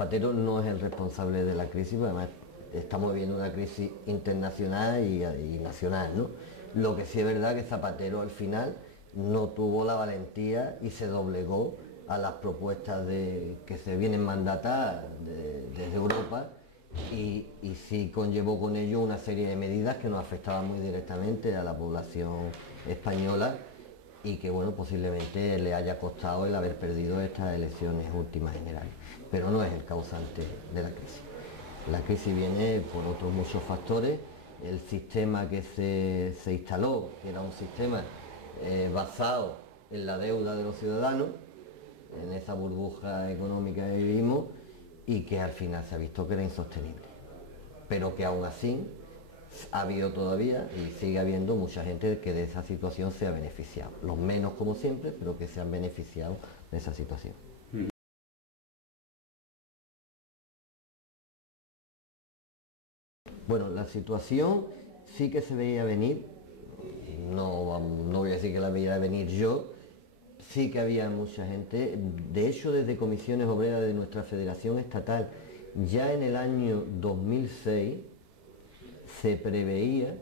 Zapatero no es el responsable de la crisis, porque además estamos viviendo una crisis internacional y nacional, ¿no? Lo que sí es verdad que Zapatero al final no tuvo la valentía y se doblegó a las propuestas que se vienen mandatadas desde Europa y sí conllevó con ello una serie de medidas que nos afectaban muy directamente a la población española y que bueno, posiblemente le haya costado el haber perdido estas elecciones últimas generales, pero no es el causante de la crisis. La crisis viene por otros muchos factores. El sistema que se instaló, que era un sistema basado en la deuda de los ciudadanos, en esa burbuja económica que vivimos, y que al final se ha visto que era insostenible, pero que aún así ha habido todavía y sigue habiendo mucha gente que de esa situación se ha beneficiado, los menos como siempre, pero que se han beneficiado de esa situación. Bueno, la situación sí que se veía venir, no voy a decir que la veía venir yo, sí que había mucha gente, de hecho desde comisiones obreras de nuestra federación estatal, ya en el año 2006 se preveía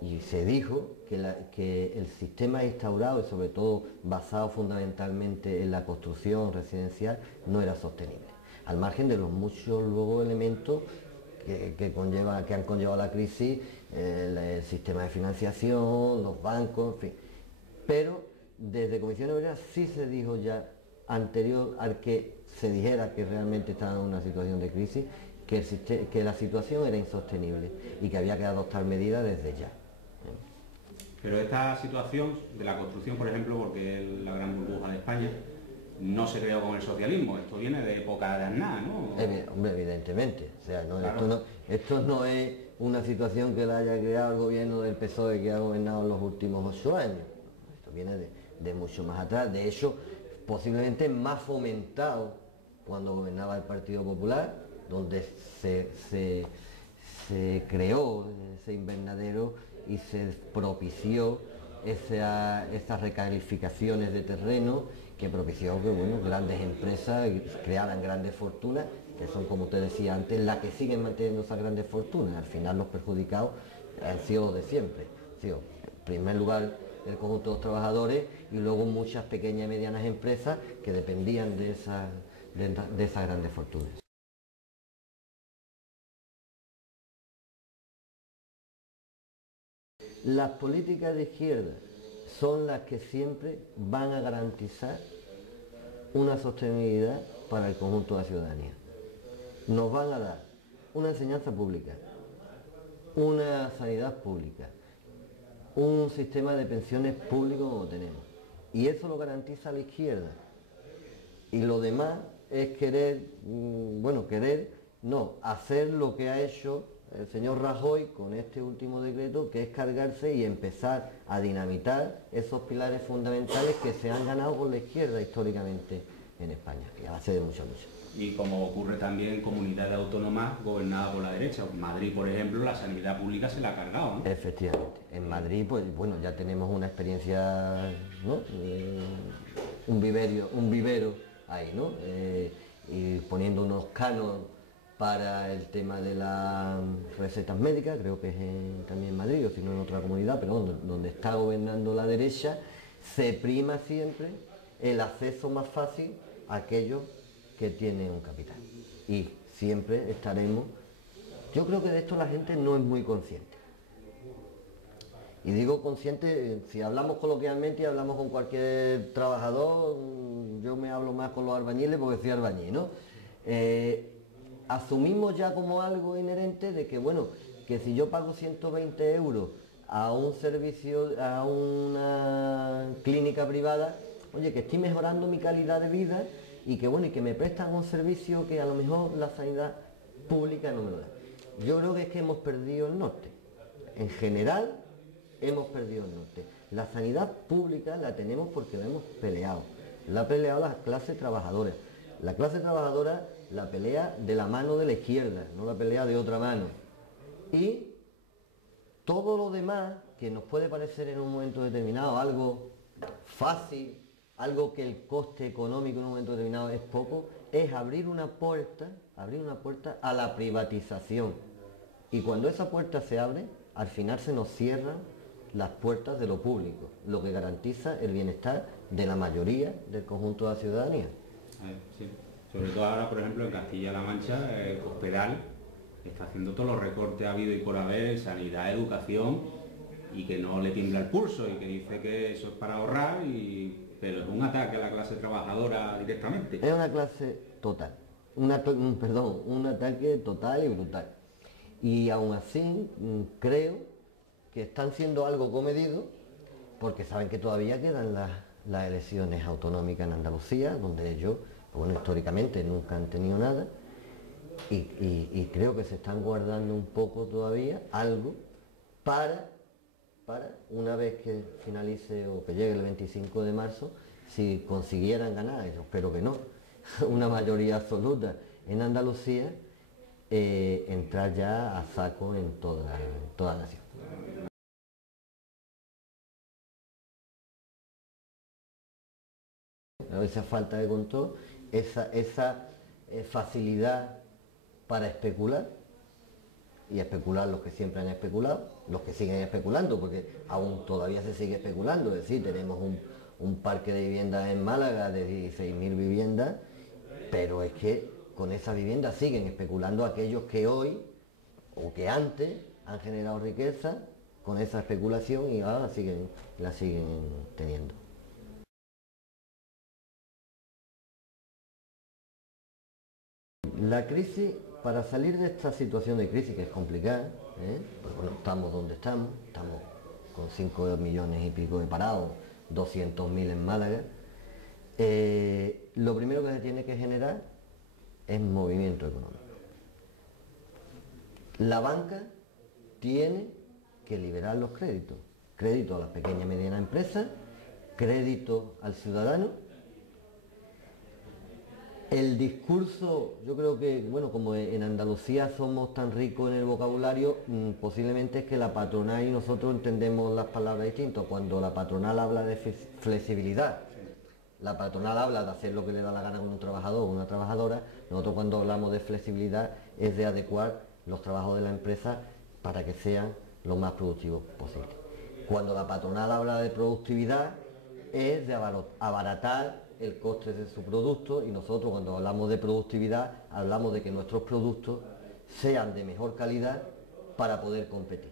y se dijo que el sistema instaurado y sobre todo basado fundamentalmente en la construcción residencial no era sostenible, al margen de los muchos luego elementos que han conllevado la crisis, el sistema de financiación, los bancos, en fin. Pero desde Comisiones Obreras sí se dijo ya, anterior al que se dijera que realmente estaba en una situación de crisis, que la situación era insostenible y que había que adoptar medidas desde ya. Pero esta situación de la construcción, por ejemplo, porque es la gran burbuja de España, no se creó con el socialismo, esto viene de época de Aznar, ¿no? Hombre, evidentemente, o sea, Claro. esto no es una situación que la haya creado el gobierno del PSOE que ha gobernado en los últimos 8 años, esto viene de mucho más atrás, de hecho, posiblemente más fomentado cuando gobernaba el Partido Popular, donde se creó ese invernadero y se propició esas recalificaciones de terreno que propició que bueno, grandes empresas crearan grandes fortunas, que son, como te decía antes, las que siguen manteniendo esas grandes fortunas. Al final los perjudicados han sido los de siempre. Han sido, en primer lugar, el conjunto de los trabajadores y luego muchas pequeñas y medianas empresas que dependían de esas grandes fortunas. Las políticas de izquierda son las que siempre van a garantizar una sostenibilidad para el conjunto de la ciudadanía. Nos van a dar una enseñanza pública, una sanidad pública, un sistema de pensiones público como tenemos. Y eso lo garantiza la izquierda. Y lo demás es hacer lo que ha hecho el señor Rajoy con este último decreto, que es cargarse y empezar a dinamitar esos pilares fundamentales que se han ganado por la izquierda históricamente en España, y a base de mucha lucha. Y como ocurre también en comunidades autónomas gobernadas por la derecha. Madrid, por ejemplo, la sanidad pública se la ha cargado, ¿no? Efectivamente. En Madrid, pues bueno, ya tenemos una experiencia, ¿no? Un vivero ahí, ¿no? Y poniendo unos cánones para el tema de las recetas médicas, creo que es también en Madrid, o si no en otra comunidad, pero donde está gobernando la derecha, se prima siempre el acceso más fácil a aquellos que tienen un capital. Y siempre estaremos... Yo creo que de esto la gente no es muy consciente. Y digo consciente, si hablamos coloquialmente y hablamos con cualquier trabajador, yo me hablo más con los albañiles porque soy albañil, ¿no? Asumimos ya como algo inherente de que, bueno, que si yo pago 120 euros a un servicio, a una clínica privada, oye, que estoy mejorando mi calidad de vida y que, bueno, y que me prestan un servicio que a lo mejor la sanidad pública no me lo da. Yo creo que es que hemos perdido el norte. En general, hemos perdido el norte. La sanidad pública la tenemos porque la hemos peleado. La ha peleado la clase trabajadora. La clase trabajadora la pelea de la mano de la izquierda, no la pelea de otra mano. Y todo lo demás, que nos puede parecer en un momento determinado algo fácil, algo que el coste económico en un momento determinado es poco, es abrir una puerta a la privatización. Y cuando esa puerta se abre, al final se nos cierran las puertas de lo público, lo que garantiza el bienestar de la mayoría del conjunto de la ciudadanía. Sí. Sobre todo ahora, por ejemplo, en Castilla-La Mancha, Cospedal está haciendo todos los recortes habido y por haber, sanidad, educación, y que no le tiembla el pulso, y que dice que eso es para ahorrar, pero es un ataque a la clase trabajadora directamente. Es una clase total, un ataque total y brutal. Y aún así creo que están siendo algo comedidos, porque saben que todavía quedan las elecciones autonómicas en Andalucía, donde ellos, bueno, históricamente nunca han tenido nada, y creo que se están guardando un poco todavía algo para una vez que finalice o que llegue el 25 de marzo, si consiguieran ganar, yo espero que no, una mayoría absoluta en Andalucía, entrar ya a saco en toda la nación. Esa falta de control, esa facilidad para especular, y especular los que siempre han especulado, los que siguen especulando, porque aún todavía se sigue especulando, es decir, tenemos un parque de viviendas en Málaga de 16.000 viviendas, pero es que con esas viviendas siguen especulando aquellos que hoy o que antes han generado riqueza con esa especulación y ahora la siguen teniendo. La crisis, para salir de esta situación de crisis que es complicada, pues bueno, estamos donde estamos con 5 millones y pico de parados, 200.000 en Málaga, lo primero que se tiene que generar es movimiento económico. La banca tiene que liberar los créditos, crédito a las pequeñas y medianas empresas, crédito al ciudadano. El discurso, yo creo que, bueno, como en Andalucía somos tan ricos en el vocabulario, posiblemente es que la patronal y nosotros entendemos las palabras distintas. Cuando la patronal habla de flexibilidad, la patronal habla de hacer lo que le da la gana con un trabajador o una trabajadora, nosotros cuando hablamos de flexibilidad es de adecuar los trabajos de la empresa para que sean lo más productivos posible. Cuando la patronal habla de productividad es de abaratar el coste de su producto, y nosotros cuando hablamos de productividad hablamos de que nuestros productos sean de mejor calidad para poder competir.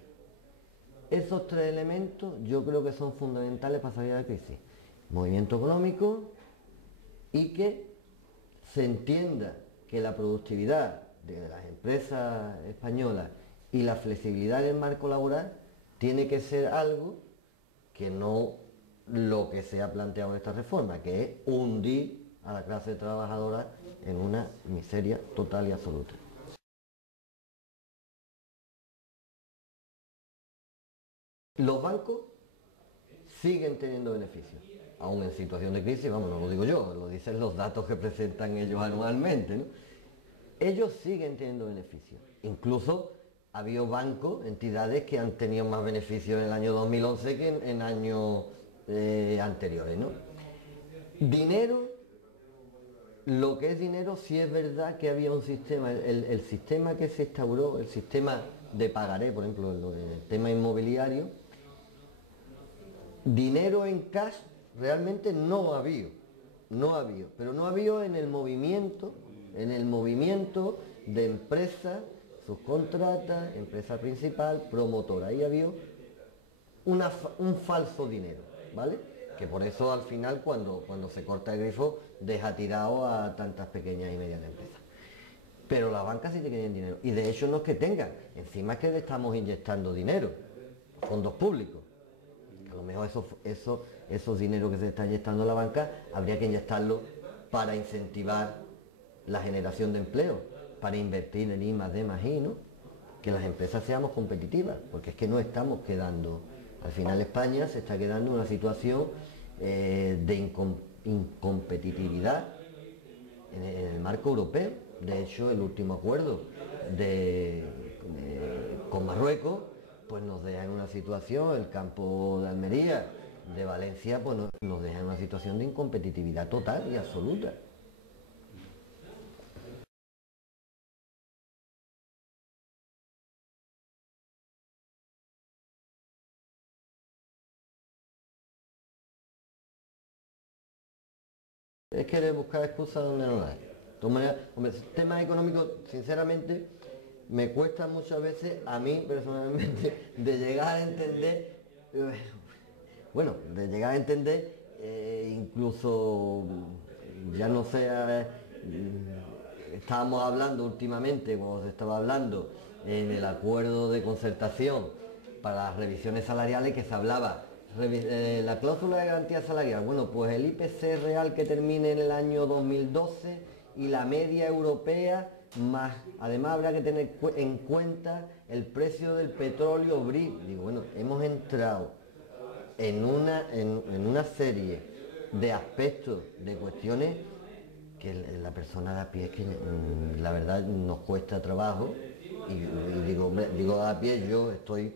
Esos tres elementos yo creo que son fundamentales para salir de la crisis: movimiento económico, y que se entienda que la productividad de las empresas españolas y la flexibilidad en el marco laboral tiene que ser algo que no lo que se ha planteado en esta reforma, que es hundir a la clase trabajadora en una miseria total y absoluta. Los bancos siguen teniendo beneficios, aún en situación de crisis, vamos, no lo digo yo, lo dicen los datos que presentan ellos anualmente, ¿no? Ellos siguen teniendo beneficios. Incluso ha habido bancos, entidades que han tenido más beneficios en el año 2011 que en años anteriores, ¿no? Dinero, lo que es dinero, sí es verdad que había un sistema, el sistema que se instauró, el sistema de pagaré, por ejemplo, en el tema inmobiliario, dinero en cash realmente no ha habido, pero no ha habido en el movimiento de empresas, subcontratas, empresa principal, promotora. Ahí ha habido un falso dinero, ¿vale? Que por eso al final cuando se corta el grifo deja tirado a tantas pequeñas y medianas empresas. Pero las bancas sí tienen dinero, y de hecho no es que tengan, encima es que le estamos inyectando dinero, fondos públicos. A lo mejor esos dineros que se está inyectando en la banca habría que inyectarlos para incentivar la generación de empleo, para invertir en I+D+I, ¿no? Que las empresas seamos competitivas, porque es que no estamos quedando. Al final España se está quedando en una situación de incompetitividad en el marco europeo. De hecho, el último acuerdo con Marruecos pues nos deja en una situación, el campo de Almería, de Valencia, pues nos deja en una situación de incompetitividad total y absoluta. es que buscar excusas donde no las hay. De todas maneras, hombre, temas económicos, sinceramente, me cuesta muchas veces, a mí personalmente, de llegar a entender, bueno, de llegar a entender, incluso, ya no sé, estábamos hablando últimamente, como se estaba hablando, en el acuerdo de concertación para las revisiones salariales, que se hablaba la cláusula de garantía salarial. Bueno, pues el IPC real que termine en el año 2012 y la media europea, más además habrá que tener en cuenta el precio del petróleo Brent. Digo, bueno, hemos entrado en una serie de aspectos, de cuestiones que la persona de a pie, que la verdad nos cuesta trabajo, y digo a pie, yo estoy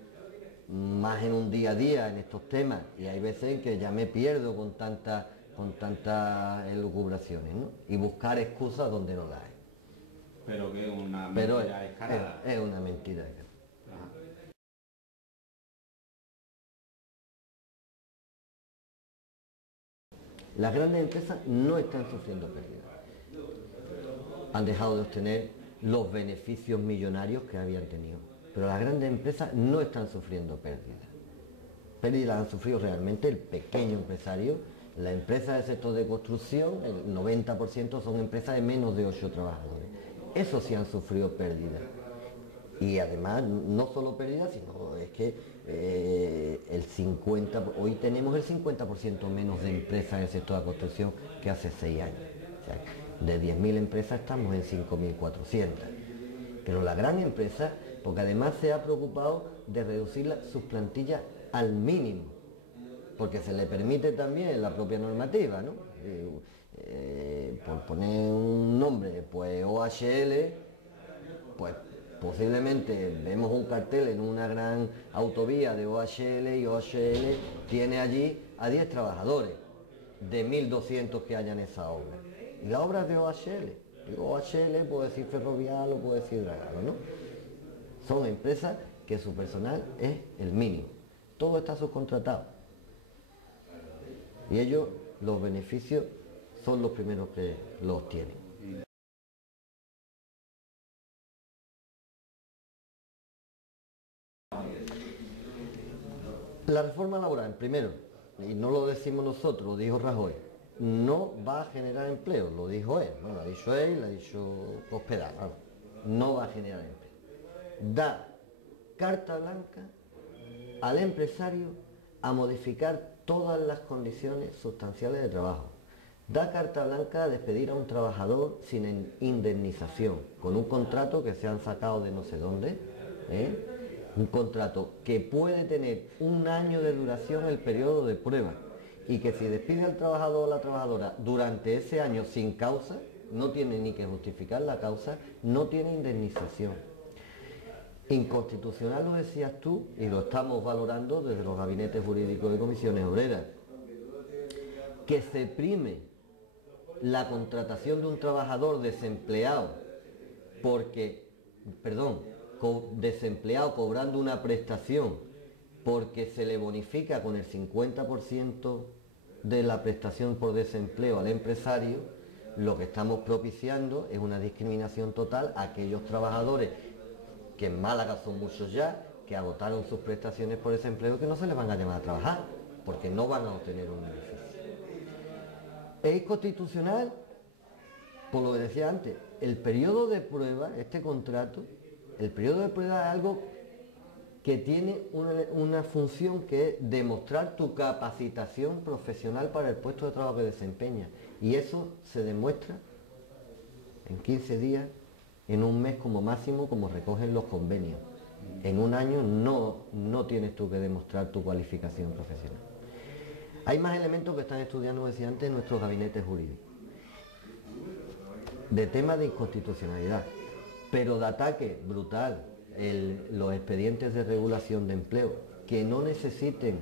más en un día a día en estos temas, y hay veces en que ya me pierdo con tantas elucubraciones, ¿no? Y buscar excusas donde no las hay. Pero que es una mentira descarada. Es una mentira. Las grandes empresas no están sufriendo pérdidas. Han dejado de obtener los beneficios millonarios que habían tenido. Pero las grandes empresas no están sufriendo pérdidas. Pérdidas han sufrido realmente el pequeño empresario. Las empresas del sector de construcción, el 90% son empresas de menos de 8 trabajadores. Esos sí han sufrido pérdidas. Y además, no solo pérdidas, sino es que hoy tenemos el 50% menos de empresas en el sector de construcción que hace 6 años. O sea, de 10.000 empresas estamos en 5.400. Pero la gran empresa, porque además se ha preocupado de reducir sus plantillas al mínimo, porque se le permite también en la propia normativa, ¿no? Por poner un nombre, pues OHL, pues posiblemente vemos un cartel en una gran autovía de OHL y OHL tiene allí a 10 trabajadores de 1.200 que hayan esa obra. Y la obra es de OHL. Digo, OHL puede decir Ferrovial o puede decir Dragado, ¿no? Son empresas que su personal es el mínimo. Todo está subcontratado. Y ellos, los beneficios, son los primeros que los tienen. La reforma laboral, primero, y no lo decimos nosotros, lo dijo Rajoy, no va a generar empleo, lo dijo él, ¿no? Lo ha dicho él, lo ha dicho Cospedal, no va a generar empleo. Da carta blanca al empresario a modificar todas las condiciones sustanciales de trabajo. Da carta blanca a despedir a un trabajador sin indemnización, con un contrato que se han sacado de no sé dónde, un contrato que puede tener 1 año de duración el periodo de prueba, y que si despide al trabajador o la trabajadora durante ese año sin causa, no tiene ni que justificar la causa, no tiene indemnización. Inconstitucional, lo decías tú, y lo estamos valorando desde los gabinetes jurídicos de comisiones obreras, que se prime la contratación de un trabajador desempleado desempleado cobrando una prestación porque se le bonifica con el 50% de la prestación por desempleo al empresario. Lo que estamos propiciando es una discriminación total a aquellos trabajadores, que en Málaga son muchos ya, que agotaron sus prestaciones por desempleo, que no se les van a llamar a trabajar, porque no van a obtener un beneficio. Es constitucional, por lo que decía antes, el periodo de prueba, este contrato, el periodo de prueba es algo que tiene una función, que es demostrar tu capacitación profesional para el puesto de trabajo que desempeñas. Y eso se demuestra en 15 días, en un mes como máximo, como recogen los convenios. En 1 año no tienes tú que demostrar tu cualificación profesional. Hay más elementos que están estudiando, decía antes, nuestros gabinetes jurídicos, de tema de inconstitucionalidad, pero de ataque brutal, los expedientes de regulación de empleo, que no necesiten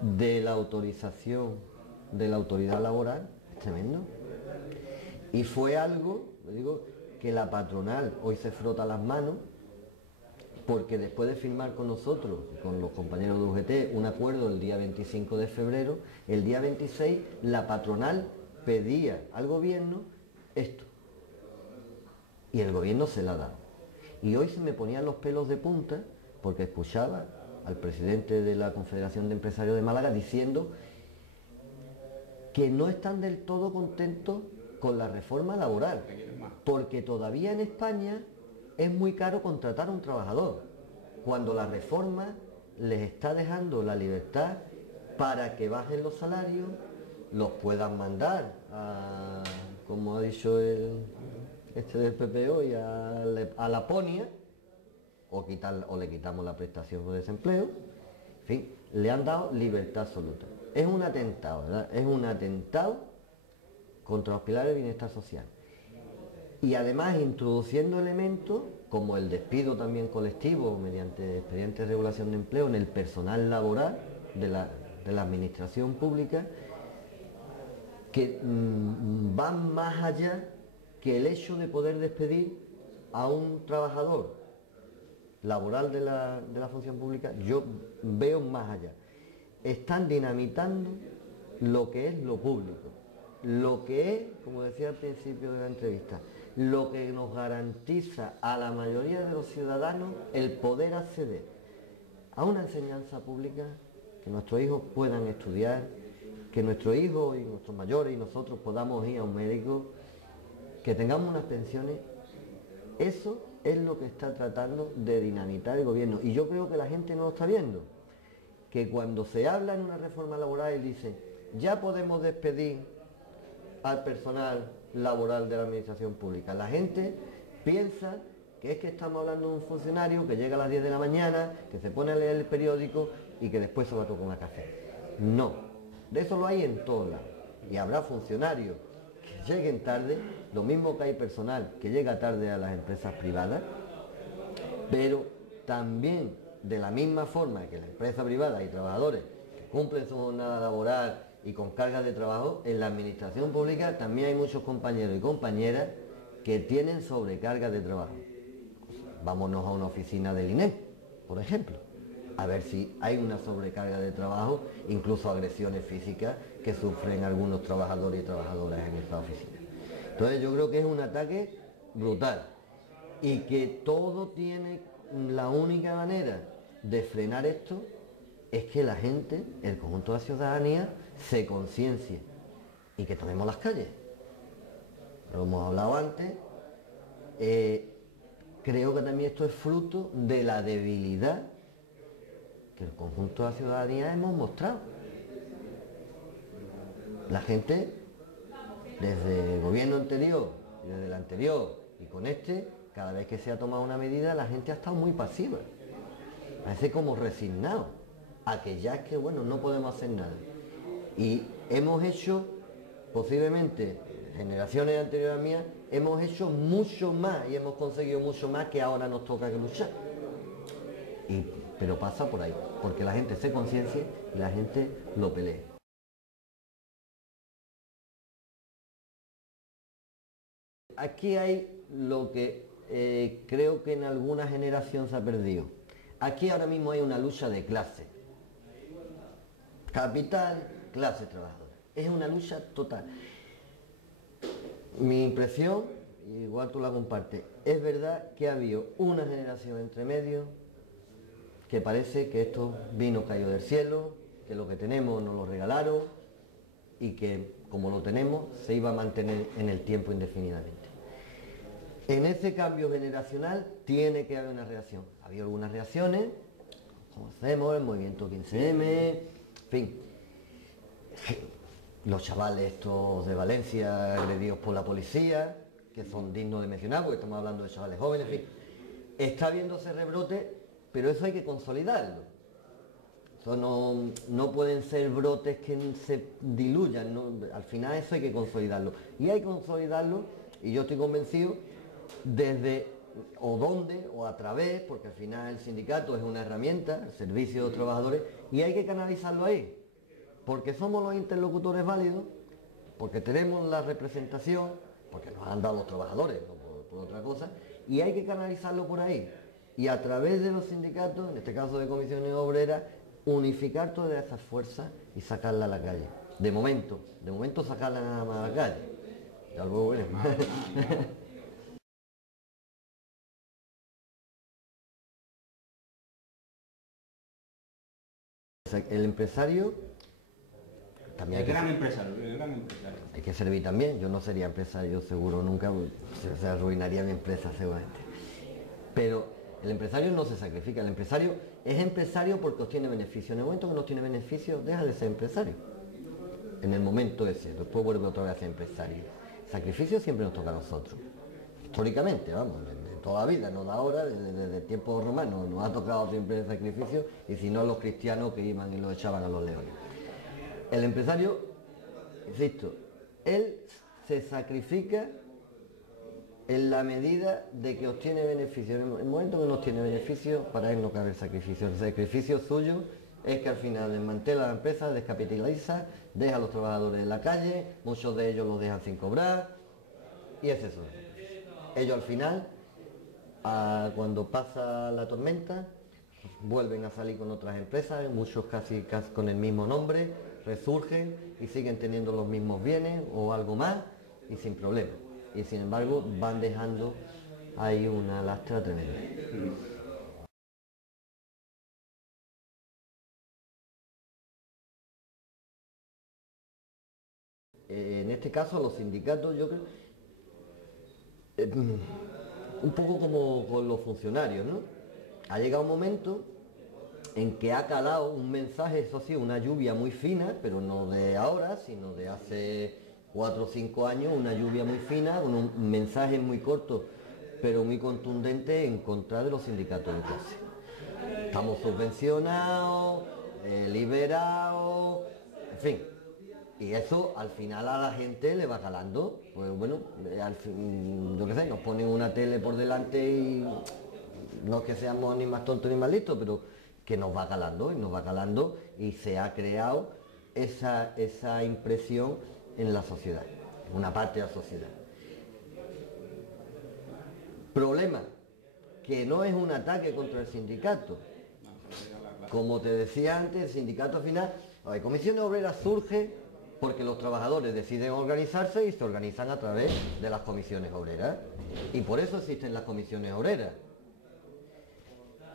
de la autorización de la autoridad laboral, es tremendo. Y fue algo, digo, que la patronal hoy se frota las manos, porque después de firmar con nosotros, con los compañeros de UGT, un acuerdo el día 25 de febrero, el día 26 la patronal pedía al gobierno esto. Y el gobierno se la ha dado. Y hoy se me ponían los pelos de punta porque escuchaba al presidente de la Confederación de Empresarios de Málaga diciendo que no están del todo contentos con la reforma laboral, porque todavía en España es muy caro contratar a un trabajador, cuando la reforma les está dejando la libertad para que bajen los salarios, los puedan mandar a, como ha dicho este del PP hoy, a Laponia, o le quitamos la prestación por desempleo. En fin, le han dado libertad absoluta. Es un atentado, ¿verdad? Es un atentado contra los pilares del bienestar social. Y además introduciendo elementos como el despido también colectivo mediante expedientes de regulación de empleo en el personal laboral de la administración pública, que van más allá que el hecho de poder despedir a un trabajador laboral de la función pública. Yo veo más allá. Están dinamitando lo que es lo público, lo que es, como decía al principio de la entrevista, lo que nos garantiza a la mayoría de los ciudadanos el poder acceder a una enseñanza pública, que nuestros hijos puedan estudiar, que nuestros hijos y nuestros mayores y nosotros podamos ir a un médico, que tengamos unas pensiones. Eso es lo que está tratando de dinamitar el gobierno, y yo creo que la gente no lo está viendo, que cuando se habla en una reforma laboral y dicen ya podemos despedir al personal laboral de la administración pública, la gente piensa que es que estamos hablando de un funcionario que llega a las 10 de la mañana, que se pone a leer el periódico y que después se va a tomar una café. No, de eso lo hay en todos lados, y habrá funcionarios que lleguen tarde, lo mismo que hay personal que llega tarde a las empresas privadas, pero también de la misma forma que la empresa privada hay trabajadores que cumplen su jornada laboral y con cargas de trabajo, en la administración pública también hay muchos compañeros y compañeras que tienen sobrecargas de trabajo. Vámonos a una oficina del INEM, por ejemplo, a ver si hay una sobrecarga de trabajo, incluso agresiones físicas que sufren algunos trabajadores y trabajadoras en esta oficina. Entonces yo creo que es un ataque brutal, y que todo tiene, la única manera de frenar esto es que la gente, el conjunto de la ciudadanía, se conciencie y que tomemos las calles. Lo hemos hablado antes. Creo que también esto es fruto de la debilidad que el conjunto de la ciudadanía hemos mostrado. La gente, desde el gobierno anterior y desde el anterior y con este, cada vez que se ha tomado una medida, la gente ha estado muy pasiva, parece como resignado a que ya es que, bueno, no podemos hacer nada. Y hemos hecho, posiblemente generaciones anteriores a mías, hemos hecho mucho más y hemos conseguido mucho más que ahora nos toca que luchar. Pero pasa por ahí, porque la gente se conciencie y la gente lo pelee. Aquí hay lo que creo que en alguna generación se ha perdido. Aquí ahora mismo hay una lucha de clase. Capital, clase trabajadora. Es una lucha total. Mi impresión, igual tú la compartes, es verdad que ha habido una generación entre medio que parece que esto vino caído del cielo, que lo que tenemos nos lo regalaron y que como lo tenemos se iba a mantener en el tiempo indefinidamente. En ese cambio generacional tiene que haber una reacción. Ha habido algunas reacciones, como hacemos, el movimiento 15M, en fin, los chavales estos de Valencia agredidos por la policía, que son dignos de mencionar, porque estamos hablando de chavales jóvenes, en fin. Está viéndose rebrote, pero eso hay que consolidarlo. Eso no pueden ser brotes que se diluyan, ¿no? Al final eso hay que consolidarlo. Y hay que consolidarlo, y yo estoy convencido, desde o donde o a través, porque al final el sindicato es una herramienta, el servicio de los trabajadores, y hay que canalizarlo ahí, porque somos los interlocutores válidos, porque tenemos la representación, porque nos han dado los trabajadores, no por otra cosa, y hay que canalizarlo por ahí, y a través de los sindicatos, en este caso de comisiones obreras, unificar todas esas fuerzas y sacarlas a la calle. De momento sacarla nada más a la calle. Ya luego veremos. O sea, el empresario también El gran empresario, el gran empresario. hay que servir también. Yo no sería empresario seguro nunca, se arruinaría mi empresa seguramente. Pero el empresario no se sacrifica, el empresario es empresario porque obtiene beneficio. En el momento que no tiene beneficio, deja de ser empresario. En el momento ese, después vuelve otra vez a ser empresario. Sacrificio siempre nos toca a nosotros. Históricamente, vamos, de toda la vida, no de ahora, desde tiempos romanos, nos ha tocado siempre el sacrificio, y si no los cristianos que iban y los echaban a los leones. El empresario, insisto, él se sacrifica en la medida de que obtiene beneficio. En el momento que no obtiene beneficio, para él no cabe el sacrificio. El sacrificio suyo es que al final desmantela la empresa, descapitaliza, deja a los trabajadores en la calle, muchos de ellos los dejan sin cobrar, y es eso. Ellos al final, cuando pasa la tormenta, vuelven a salir con otras empresas, muchos casi con el mismo nombre, resurgen y siguen teniendo los mismos bienes o algo más y sin problema. Y sin embargo van dejando ahí una lastra tremenda. En este caso los sindicatos, yo creo, un poco como con los funcionarios, ¿no? Ha llegado un momento en que ha calado un mensaje, eso sí, una lluvia muy fina, pero no de ahora, sino de hace 4 o 5 años, una lluvia muy fina, un mensaje muy corto, pero muy contundente en contra de los sindicatos de clase. Estamos subvencionados, liberados, en fin. Y eso al final a la gente le va calando. Pues bueno, yo qué sé, nos ponen una tele por delante y no es que seamos ni más tontos ni más listos, pero que nos va calando y nos va calando, y se ha creado esa impresión en la sociedad, en una parte de la sociedad. Problema, que no es un ataque contra el sindicato. Como te decía antes, el sindicato al final, la Comisiones Obreras surge porque los trabajadores deciden organizarse y se organizan a través de las comisiones obreras. Y por eso existen las comisiones obreras.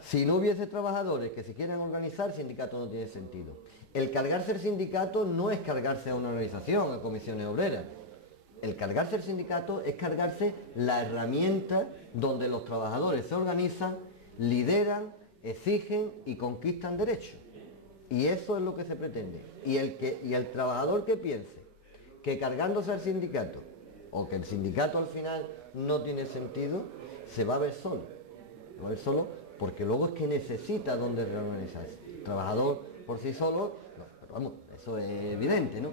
Si no hubiese trabajadores que se quieran organizar, el sindicato no tiene sentido. El cargarse el sindicato no es cargarse a una organización, a comisiones obreras. El cargarse el sindicato es cargarse la herramienta donde los trabajadores se organizan, lideran, exigen y conquistan derechos. Y eso es lo que se pretende. Y el trabajador que piense que cargándose al sindicato, o que el sindicato al final no tiene sentido, se va a ver solo. Se va a ver solo porque luego es que necesita donde reorganizarse. El trabajador por sí solo, no, pero vamos, eso es evidente, ¿no?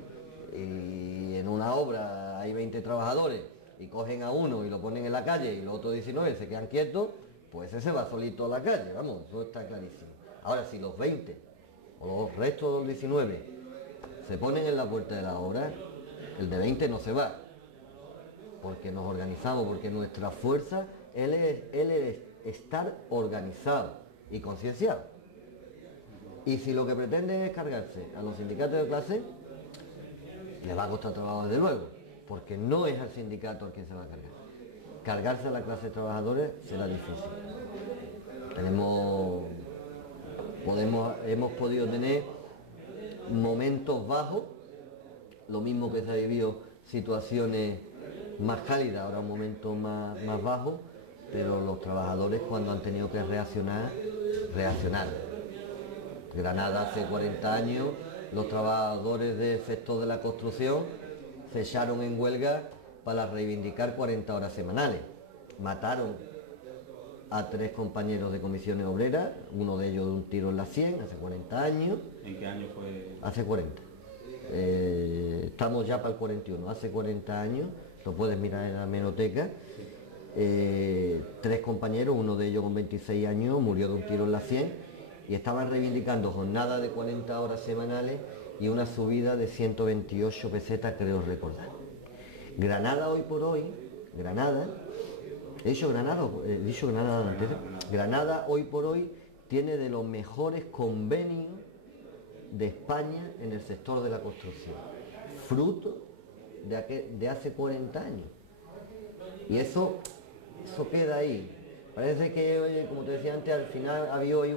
Y en una obra hay 20 trabajadores y cogen a uno y lo ponen en la calle y los otros 19 se quedan quietos, pues ese se va solito a la calle, vamos, eso está clarísimo. Ahora, si los 20 o los restos de los 19 se ponen en la puerta de la obra, el de 20 no se va, porque nos organizamos, porque nuestra fuerza, él es estar organizado y concienciado. Y si lo que pretenden es cargarse a los sindicatos de clase, les va a costar trabajo desde luego, porque no es al sindicato al quien se va a cargar. Cargarse a la clase de trabajadores será difícil. Hemos podido tener momentos bajos, lo mismo que se ha vivido situaciones más cálidas, ahora un momento más bajo, pero los trabajadores cuando han tenido que reaccionar. Granada hace 40 años, los trabajadores del sector de la construcción se echaron en huelga para reivindicar 40 horas semanales. Mataron a 3 compañeros de comisiones obreras, uno de ellos de un tiro en la 100, hace 40 años. ¿En qué año fue? Hace 40. Estamos ya para el 41, hace 40 años, lo puedes mirar en la hemeroteca. 3 compañeros, uno de ellos con 26 años, murió de un tiro en la 100 y estaban reivindicando jornada de 40 horas semanales y una subida de 128 pesetas, creo recordar. Granada hoy por hoy, Granada hoy por hoy tiene de los mejores convenios de España en el sector de la construcción, fruto de hace 40 años. Y eso queda ahí. Parece que, oye, como te decía antes, al final ha habido hoy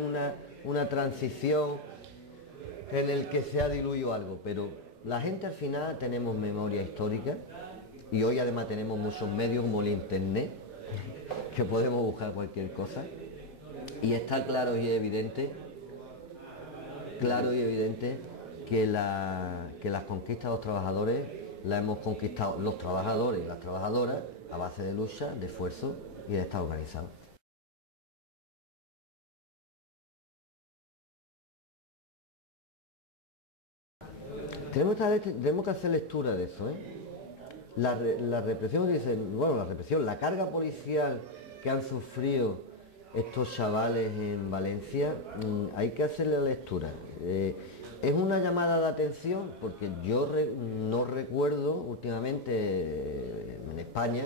una transición en el que se ha diluido algo, pero la gente al final tenemos memoria histórica y hoy además tenemos muchos medios como el internet, que podemos buscar cualquier cosa, y está claro y evidente que las conquistas de los trabajadores las hemos conquistado los trabajadores y las trabajadoras a base de lucha, de esfuerzo y de estar organizados. Tenemos que hacer lectura de eso, ¿eh? La represión, la carga policial que han sufrido estos chavales en Valencia, hay que hacerle la lectura. Es una llamada de atención porque yo no recuerdo últimamente en España,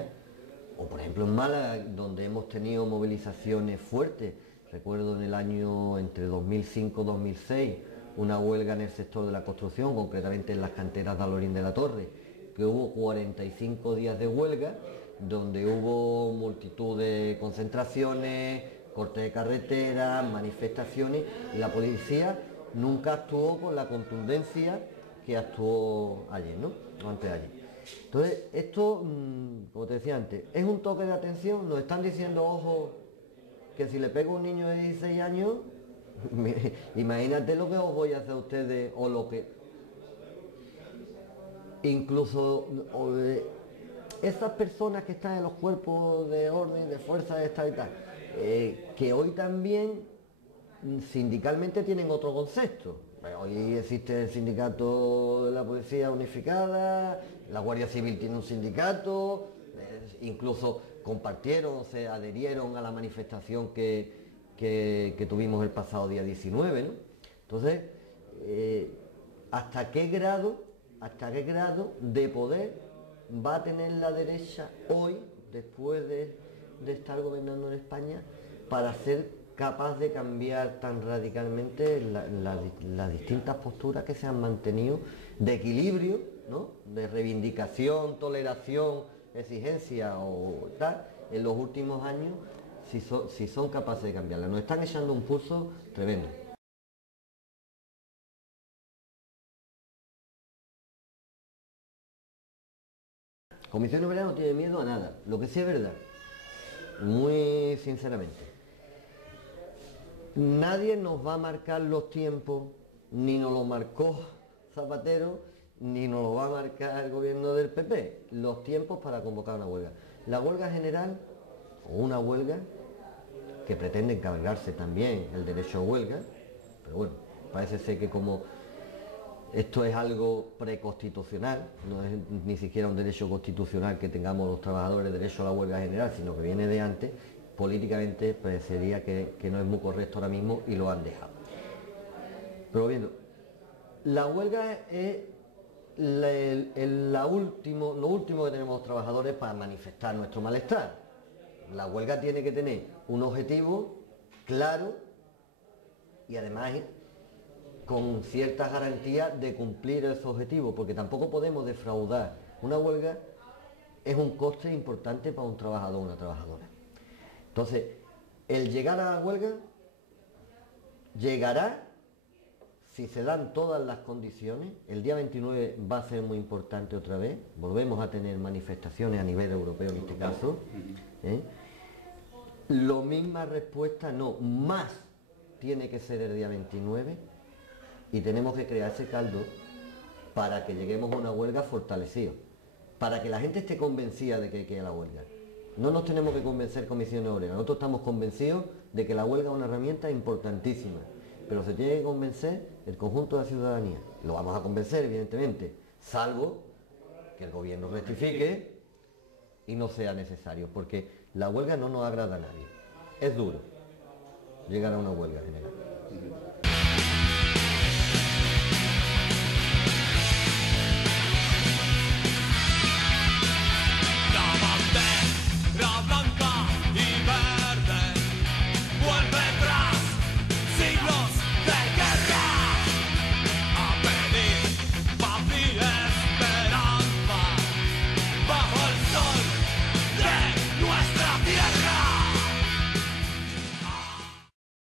o por ejemplo en Málaga, donde hemos tenido movilizaciones fuertes. Recuerdo en el año entre 2005-2006 una huelga en el sector de la construcción, concretamente en las canteras de Alorín de la Torre, que hubo 45 días de huelga, donde hubo multitud de concentraciones, cortes de carretera, manifestaciones, y la policía nunca actuó con la contundencia que actuó ayer, ¿no? O antes de ayer. Entonces, esto, como te decía antes, es un toque de atención. Nos están diciendo, ojo, que si le pego a un niño de 16 años, imagínate lo que os voy a hacer a ustedes, o lo que... Incluso esas personas que están en los cuerpos de orden, de fuerza de Estado y tal, que hoy también sindicalmente tienen otro concepto. Hoy existe el sindicato de la Policía Unificada, la Guardia Civil tiene un sindicato, incluso compartieron, se adherieron a la manifestación que tuvimos el pasado día 19, ¿no? Entonces, ¿hasta qué grado de poder va a tener la derecha hoy, después de estar gobernando en España, para ser capaz de cambiar tan radicalmente las distintas posturas que se han mantenido de equilibrio, ¿no? De reivindicación, toleración, exigencia o tal, en los últimos años, si son capaces de cambiarla? Nos están echando un pulso tremendo. Comisión Obrera no tiene miedo a nada. Lo que sí es verdad, muy sinceramente, nadie nos va a marcar los tiempos, ni nos lo marcó Zapatero, ni nos lo va a marcar el gobierno del PP, los tiempos para convocar una huelga. La huelga general, o una huelga, que pretende encargarse también el derecho a huelga, pero bueno, parece ser que como esto es algo preconstitucional, no es ni siquiera un derecho constitucional que tengamos los trabajadores derecho a la huelga general, sino que viene de antes, políticamente parecería que no es muy correcto ahora mismo y lo han dejado. Pero viendo, la huelga es lo último que tenemos los trabajadores para manifestar nuestro malestar. La huelga tiene que tener un objetivo claro y además con ciertas garantías de cumplir ese objetivo, porque tampoco podemos defraudar. Una huelga es un coste importante para un trabajador o una trabajadora. Entonces, el llegar a la huelga llegará si se dan todas las condiciones. El día 29 va a ser muy importante otra vez. Volvemos a tener manifestaciones a nivel europeo en este caso. Lo misma respuesta, no, más tiene que ser el día 29 y tenemos que crear ese caldo para que lleguemos a una huelga fortalecido, para que la gente esté convencida de que hay que ir a la huelga. No nos tenemos que convencer Comisiones Obreras, nosotros estamos convencidos de que la huelga es una herramienta importantísima, pero se tiene que convencer el conjunto de la ciudadanía. Lo vamos a convencer, evidentemente, salvo que el gobierno rectifique y no sea necesario, porque la huelga no nos agrada a nadie. Es duro llegar a una huelga general.